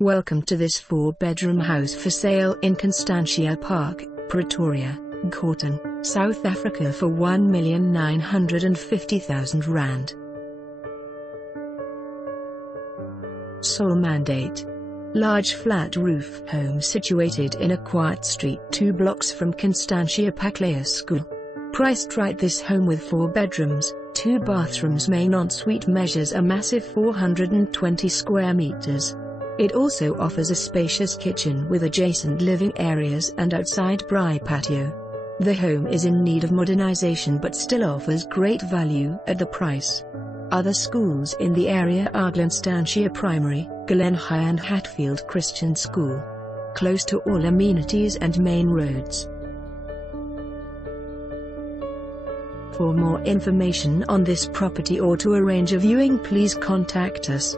Welcome to this 4-bedroom house for sale in Constantia Park, Pretoria, Gauteng, South Africa for R1,950,000. Sole mandate. Large flat roof home situated in a quiet street 2 blocks from Constantia Park School. Priced right, this home with 4 bedrooms, 2 bathrooms main ensuite measures a massive 420 square meters. It also offers a spacious kitchen with adjacent living areas and outside braai patio. The home is in need of modernization but still offers great value at the price. Other schools in the area are Constantia Primary, Glen High and Hatfield Christian School. Close to all amenities and main roads. For more information on this property or to arrange a viewing, please contact us.